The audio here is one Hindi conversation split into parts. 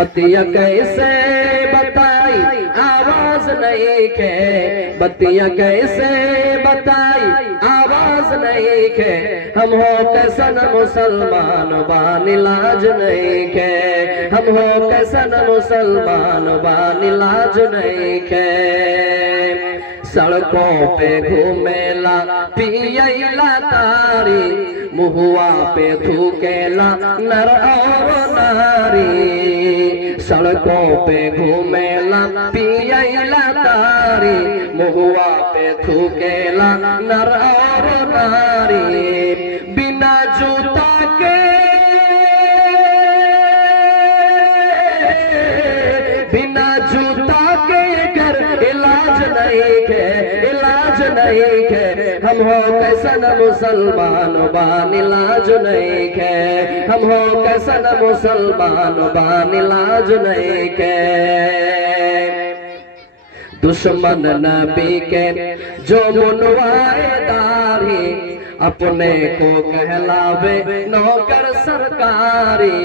बतिया कैसे बताई आवाज नहीं के, बतिया कैसे बताई आवाज नहीं के, हम हो कैसन मुसलमान बानी लाज नहीं के, हम हो कैसन मुसलमान बानी लाज नहीं के। सड़कों पे घूमेला पियला तारी, मुहुआ पे थूकेला नर और नारी। सड़कों पे घूमेला पियला तारी, मुहुआ पे थूकेला नर और नारी। बिना जूता के, बिना जूता के घर इलाज नहीं के, इलाज नहीं के, हम हो कैसन मुसलमान बानी लाज नहीं के, हम हो कैसन मुसलमान बानी लाज नहीं के। दुश्मन नबी के जो मुनवाए दारी, अपने को कहलावे नौकर सरकारी।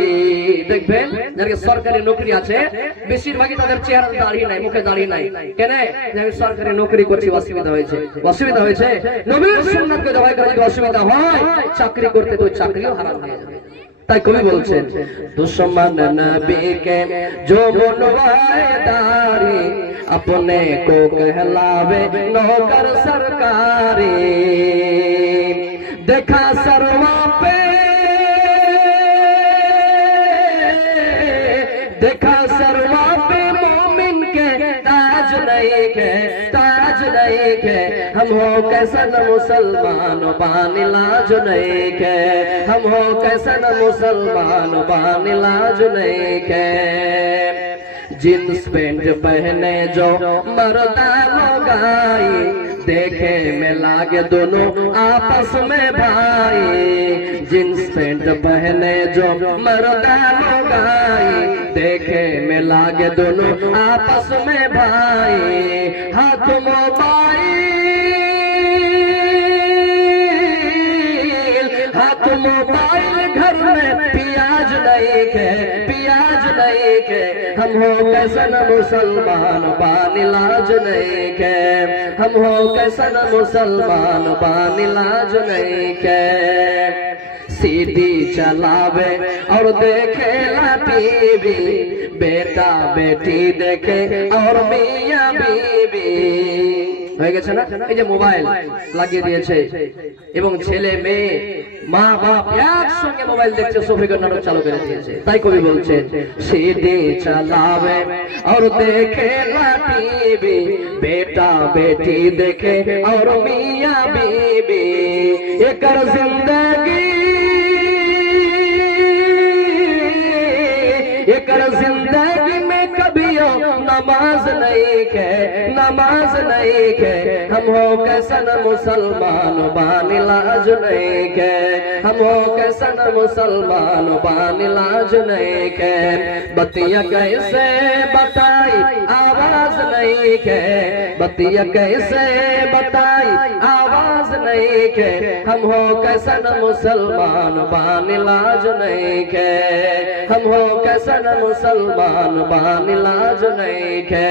দেখবেন যারা সরকারি নকরি আছে বেশিরভাগই তাদের চেহারা দাড়ি নাই, মুখে দাড়ি নাই। কেন? আমি সরকারি নকরি করছি, অসুবিধা হয়েছে, অসুবিধা হয়েছে। নবীর সুন্নাতকে জবাই করে যদি অসুবিধা হয়, চাকরি করতে তো চাকরিও হারাম হয়ে যাবে। তাই কবি বলছেন, দুশ্মন নবী के जो मुनवाए दारी, अपने को कहलावे नौकर सरकारी। देखा सरवा पे, देखा सरवा पे मोमिन के ताज नहीं के, ताज नहीं के, हम हो कैसन मुसलमान बानी लाज नहीं के, हम हो कैसन मुसलमान बानी लाज नहीं के। जींस पैंट पहने जो मर्दा लोग आई, देखे में लागे दोनों आपस में भाई। जींस पैंट पहने जो मर्दा लोग आई, देखे में लागे दोनों आपस में भाई। हाथ मोबाइल, हाथ मोबाइल, घर में प्याज नहीं के, प्याज नहीं के, हम हो कैसन मुसलमान बानी लाज नहीं के, हम हो कैसन मुसलमान बानी लाज नहीं के। सीडी चलावे और देखे ला टीवी, बेटा बेटी देखे और मियां बीबी। হয়ে গেছে না? এই যে মোবাইল লাগিয়ে দিয়েছে এবং ছেলে মেয়ে মা বাপ একসঙ্গে মোবাইল দেখছে, সফিকের নাটক চালু করে দিয়েছে। তাই কবি বলছেন, सीडी चलावे और देखे ला टीवी, बेटा बेटी देखे और मियां बीबी। एकर जिंदगी, एकर जिंदगी में कभियो नमाज नहीं के, नमाज नहीं के, हम हो कैसन मुसलमान बानी लाज नहीं के, हम हो कैसन मुसलमान बानी लाज नहीं के। बतिया कैसे बताई आवाज नहीं के, बतिया कैसे बताई आवाज नहीं के, हम हो कैसन मुसलमान बानी लाज नहीं के, हम हो कैसन मुसलमान बानी लाज नहीं के।